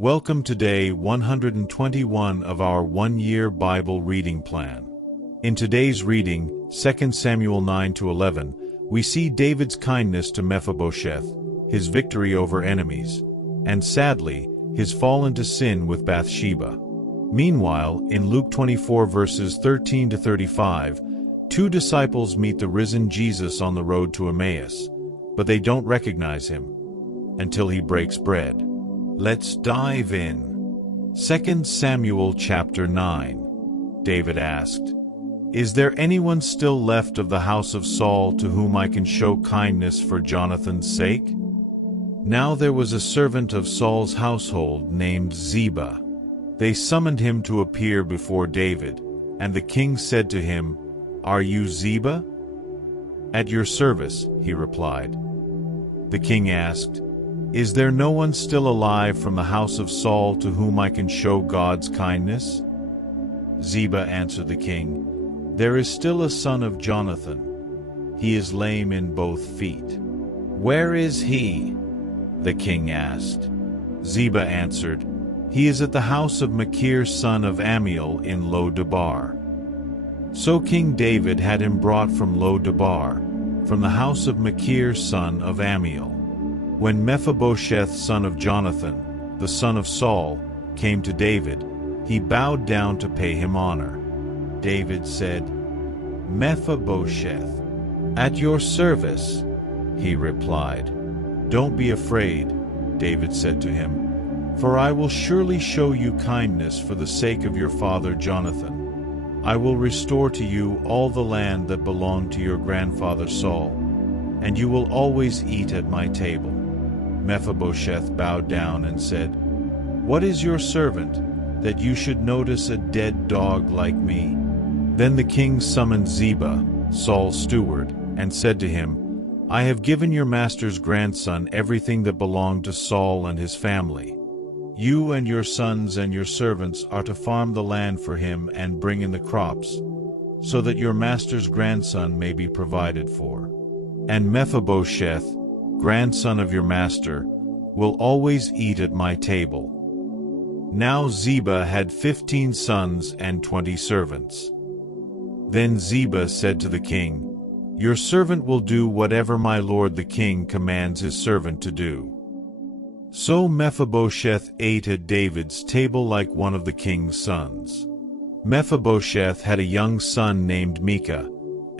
Welcome to day 121 of our one-year Bible reading plan. In today's reading, 2 Samuel 9-11, we see David's kindness to Mephibosheth, his victory over enemies, and sadly, his fall into sin with Bathsheba. Meanwhile, in Luke 24 verses 13-35, two disciples meet the risen Jesus on the road to Emmaus, but they don't recognize him until he breaks bread. Let's dive in. 2 Samuel chapter 9. David asked, "Is there anyone still left of the house of Saul to whom I can show kindness for Jonathan's sake?" Now there was a servant of Saul's household named Ziba. They summoned him to appear before David, and the king said to him, "Are you Ziba?" "At your service," he replied. The king asked, "Is there no one still alive from the house of Saul to whom I can show God's kindness?" Ziba answered the king, "There is still a son of Jonathan. He is lame in both feet." "Where is he?" the king asked. Ziba answered, "He is at the house of Machir son of Ammiel in Lo-debar." So King David had him brought from Lo-debar, from the house of Machir son of Ammiel. When Mephibosheth son of Jonathan, the son of Saul, came to David, he bowed down to pay him honor. David said, "Mephibosheth." "At your service," he replied. "Don't be afraid," David said to him, "for I will surely show you kindness for the sake of your father Jonathan. I will restore to you all the land that belonged to your grandfather Saul, and you will always eat at my table." Mephibosheth bowed down and said, "What is your servant, that you should notice a dead dog like me?" Then the king summoned Ziba, Saul's steward, and said to him, "I have given your master's grandson everything that belonged to Saul and his family. You and your sons and your servants are to farm the land for him and bring in the crops, so that your master's grandson may be provided for. And Mephibosheth, grandson of your master, will always eat at my table." Now Ziba had 15 sons and 20 servants. Then Ziba said to the king, "Your servant will do whatever my lord the king commands his servant to do." So Mephibosheth ate at David's table like one of the king's sons. Mephibosheth had a young son named Micah,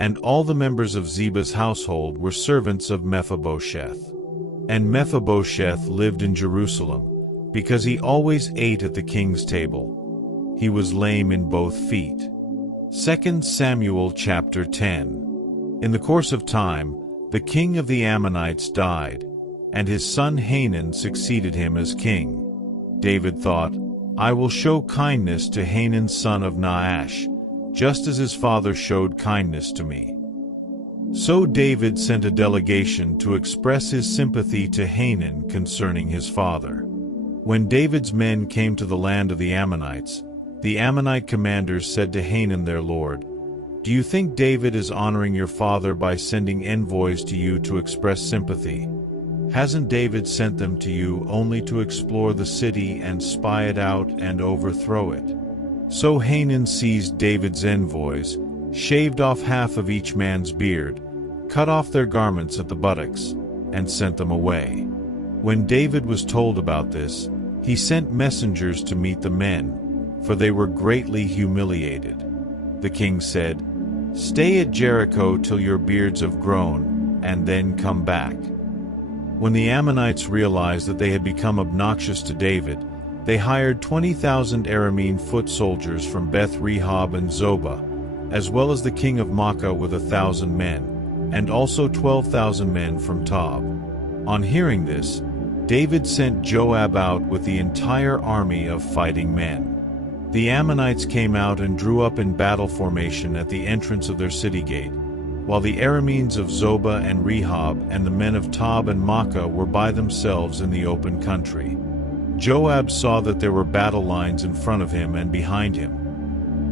and all the members of Ziba's household were servants of Mephibosheth. And Mephibosheth lived in Jerusalem, because he always ate at the king's table. He was lame in both feet. 2 Samuel chapter 10. In the course of time, the king of the Ammonites died, and his son Hanun succeeded him as king. David thought, "I will show kindness to Hanun son of Naash, just as his father showed kindness to me." So David sent a delegation to express his sympathy to Hanun concerning his father. When David's men came to the land of the Ammonites, the Ammonite commanders said to Hanun their lord, "Do you think David is honoring your father by sending envoys to you to express sympathy? Hasn't David sent them to you only to explore the city and spy it out and overthrow it?" So Hanun seized David's envoys, shaved off half of each man's beard, cut off their garments at the buttocks, and sent them away. When David was told about this, he sent messengers to meet the men, for they were greatly humiliated. The king said, "Stay at Jericho till your beards have grown, and then come back." When the Ammonites realized that they had become obnoxious to David, they hired 20,000 Aramean foot soldiers from Beth-rehob and Zobah, as well as the king of Makkah with 1,000 men, and also 12,000 men from Tob. On hearing this, David sent Joab out with the entire army of fighting men. The Ammonites came out and drew up in battle formation at the entrance of their city gate, while the Arameans of Zobah and Rehob and the men of Tob and Makkah were by themselves in the open country. Joab saw that there were battle lines in front of him and behind him.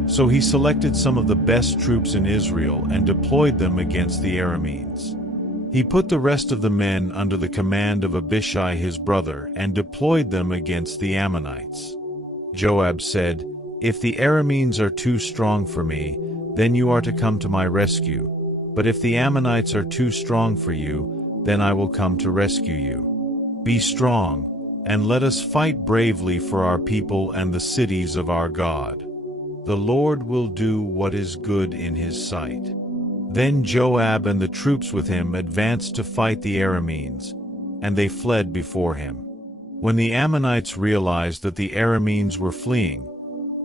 So he selected some of the best troops in Israel and deployed them against the Arameans. He put the rest of the men under the command of Abishai his brother and deployed them against the Ammonites. Joab said, "If the Arameans are too strong for me, then you are to come to my rescue. But if the Ammonites are too strong for you, then I will come to rescue you. Be strong, and let us fight bravely for our people and the cities of our God. The Lord will do what is good in his sight." Then Joab and the troops with him advanced to fight the Arameans, and they fled before him. When the Ammonites realized that the Arameans were fleeing,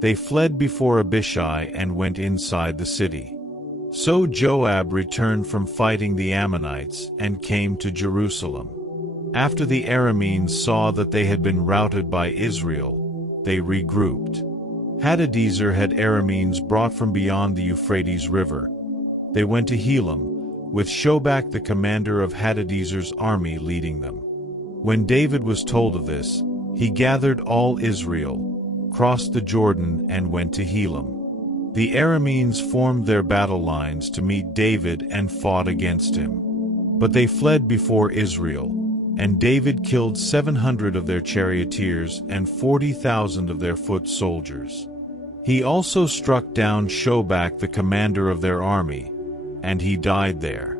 they fled before Abishai and went inside the city. So Joab returned from fighting the Ammonites and came to Jerusalem. After the Arameans saw that they had been routed by Israel, they regrouped. Hadadezer had Arameans brought from beyond the Euphrates River. They went to Helam, with Shobach the commander of Hadadezer's army leading them. When David was told of this, he gathered all Israel, crossed the Jordan, and went to Helam. The Arameans formed their battle lines to meet David and fought against him. But they fled before Israel, and David killed 700 of their charioteers and 40,000 of their foot soldiers. He also struck down Shobach the commander of their army, and he died there.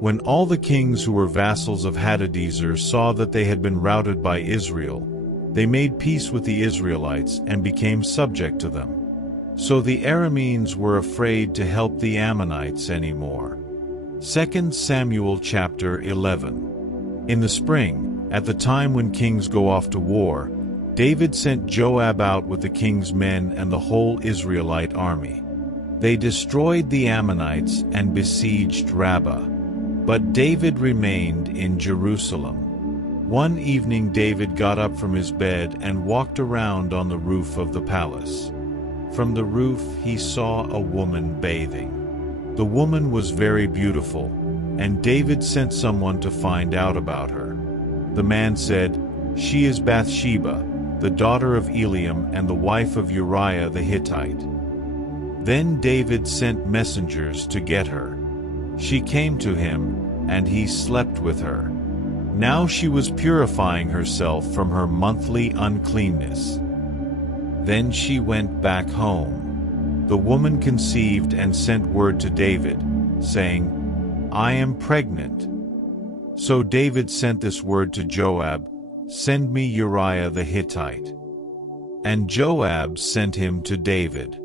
When all the kings who were vassals of Hadadezer saw that they had been routed by Israel, they made peace with the Israelites and became subject to them. So the Arameans were afraid to help the Ammonites anymore. 2 Samuel chapter 11. In the spring, at the time when kings go off to war, David sent Joab out with the king's men and the whole Israelite army. They destroyed the Ammonites and besieged Rabbah. But David remained in Jerusalem. One evening David got up from his bed and walked around on the roof of the palace. From the roof he saw a woman bathing. The woman was very beautiful, and David sent someone to find out about her. The man said, "She is Bathsheba, the daughter of Eliam and the wife of Uriah the Hittite." Then David sent messengers to get her. She came to him, and he slept with her. Now she was purifying herself from her monthly uncleanness. Then she went back home. The woman conceived and sent word to David, saying, "I am pregnant." So David sent this word to Joab, "Send me Uriah the Hittite." And Joab sent him to David.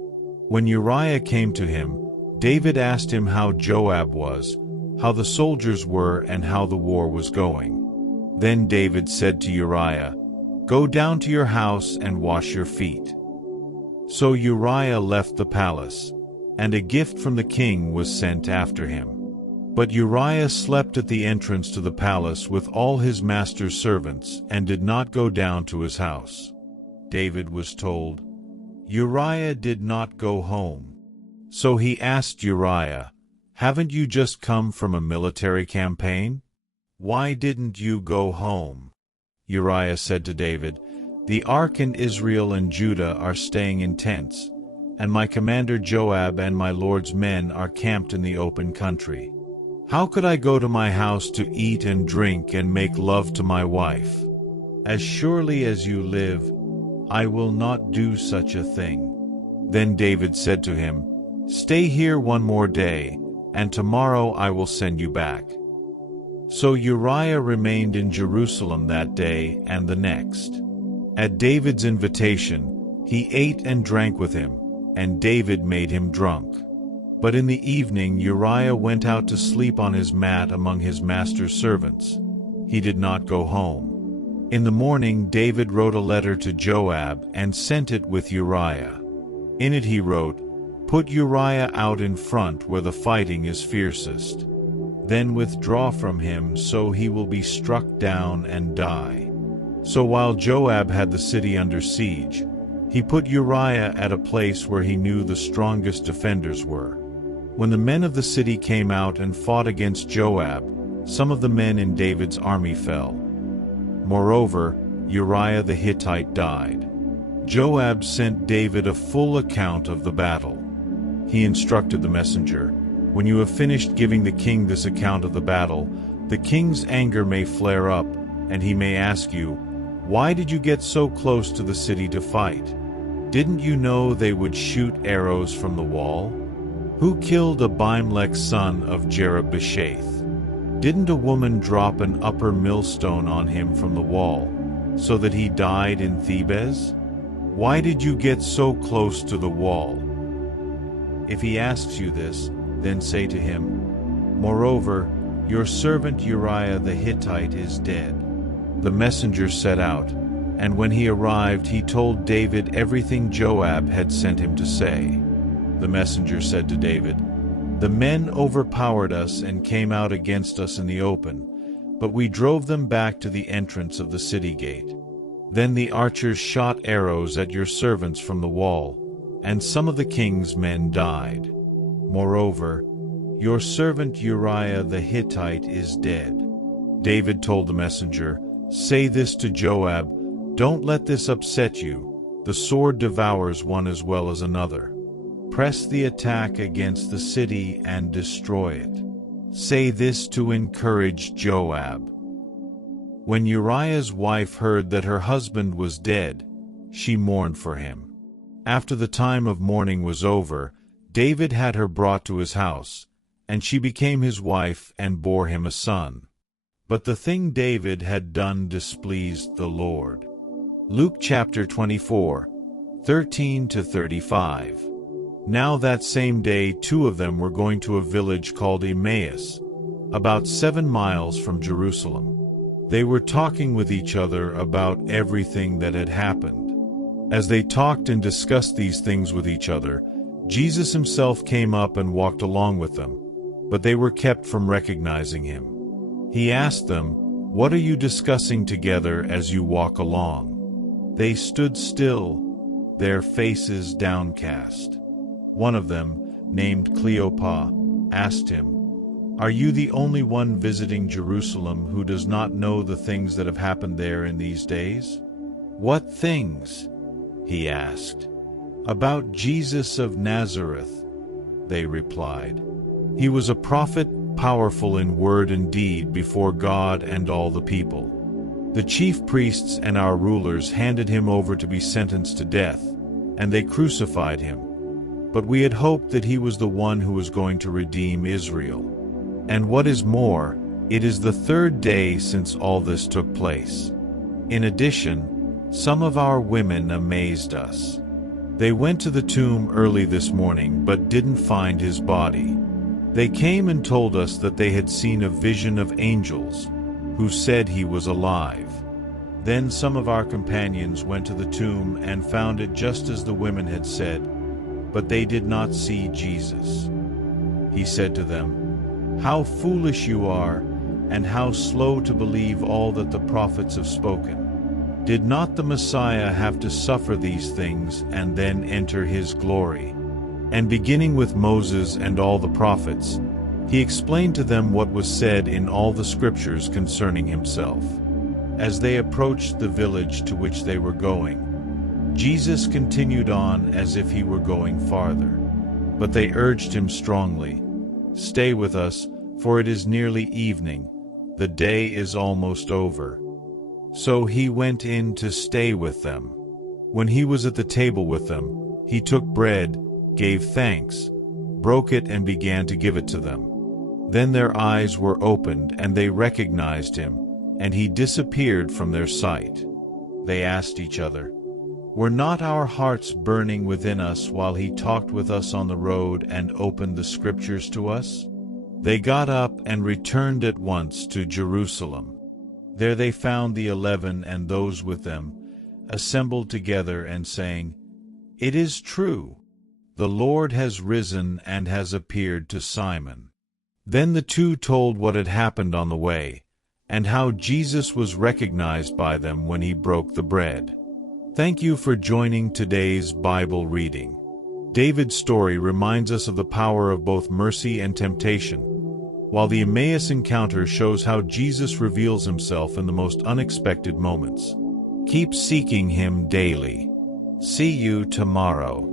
When Uriah came to him, David asked him how Joab was, how the soldiers were, and how the war was going. Then David said to Uriah, "Go down to your house and wash your feet." So Uriah left the palace, and a gift from the king was sent after him. But Uriah slept at the entrance to the palace with all his master's servants and did not go down to his house. David was told, "Uriah did not go home." So he asked Uriah, "Haven't you just come from a military campaign? Why didn't you go home?" Uriah said to David, "The ark and Israel and Judah are staying in tents, and my commander Joab and my lord's men are camped in the open country. How could I go to my house to eat and drink and make love to my wife? As surely as you live, I will not do such a thing." Then David said to him, "Stay here one more day, and tomorrow I will send you back." So Uriah remained in Jerusalem that day and the next. At David's invitation, he ate and drank with him, and David made him drunk. But in the evening Uriah went out to sleep on his mat among his master's servants. He did not go home. In the morning David wrote a letter to Joab and sent it with Uriah. In it he wrote, "Put Uriah out in front where the fighting is fiercest. Then withdraw from him so he will be struck down and die." So while Joab had the city under siege, he put Uriah at a place where he knew the strongest defenders were. When the men of the city came out and fought against Joab, some of the men in David's army fell. Moreover, Uriah the Hittite died. Joab sent David a full account of the battle. He instructed the messenger, "When you have finished giving the king this account of the battle, The king's anger may flare up, and he may ask you, "Why did you get so close to the city to fight? Didn't you know they would shoot arrows from the wall? Who killed Abimelech son of Jerubbesheth? Didn't a woman drop an upper millstone on him from the wall, so that he died in Thebes? Why did you get so close to the wall?" If he asks you this, then say to him, "Moreover, your servant Uriah the Hittite is dead." The messenger set out, and when he arrived he told David everything Joab had sent him to say. The messenger said to David, "The men overpowered us and came out against us in the open, but we drove them back to the entrance of the city gate. Then the archers shot arrows at your servants from the wall, and some of the king's men died. Moreover, your servant Uriah the Hittite is dead." David told the messenger, "Say this to Joab, don't let this upset you. The sword devours one as well as another. Press the attack against the city and destroy it. Say this to encourage Joab." When Uriah's wife heard that her husband was dead, she mourned for him. After the time of mourning was over, David had her brought to his house, and she became his wife and bore him a son. But the thing David had done displeased the Lord. Luke chapter 24, 13-35. Now that same day 2 of them were going to a village called Emmaus, about 7 miles from Jerusalem. They were talking with each other about everything that had happened. As they talked and discussed these things with each other, Jesus himself came up and walked along with them, but they were kept from recognizing him. He asked them, "What are you discussing together as you walk along?" They stood still, their faces downcast. One of them, named Cleopas, asked him, "Are you the only one visiting Jerusalem who does not know the things that have happened there in these days?" "What things?" he asked. "About Jesus of Nazareth," they replied. "He was a prophet, powerful in word and deed before God and all the people. The chief priests and our rulers handed him over to be sentenced to death, and they crucified him. But we had hoped that he was the one who was going to redeem Israel. And what is more, it is the 3rd day since all this took place. In addition, some of our women amazed us. They went to the tomb early this morning but didn't find his body. They came and told us that they had seen a vision of angels who said he was alive. Then some of our companions went to the tomb and found it just as the women had said, but they did not see Jesus." He said to them, "How foolish you are, and how slow to believe all that the prophets have spoken. Did not the Messiah have to suffer these things and then enter his glory?" And beginning with Moses and all the prophets, he explained to them what was said in all the scriptures concerning himself. As they approached the village to which they were going, Jesus continued on as if he were going farther. But they urged him strongly, "Stay with us, for it is nearly evening. The day is almost over." So he went in to stay with them. When he was at the table with them, he took bread, gave thanks, broke it and began to give it to them. Then their eyes were opened and they recognized him, and he disappeared from their sight. They asked each other, "Were not our hearts burning within us while he talked with us on the road and opened the scriptures to us?" They got up and returned at once to Jerusalem. There they found the 11 and those with them, assembled together and saying, "It is true, the Lord has risen and has appeared to Simon." Then the 2 told what had happened on the way, and how Jesus was recognized by them when he broke the bread. Thank you for joining today's Bible reading. David's story reminds us of the power of both mercy and temptation, while the Emmaus encounter shows how Jesus reveals himself in the most unexpected moments. Keep seeking him daily. See you tomorrow.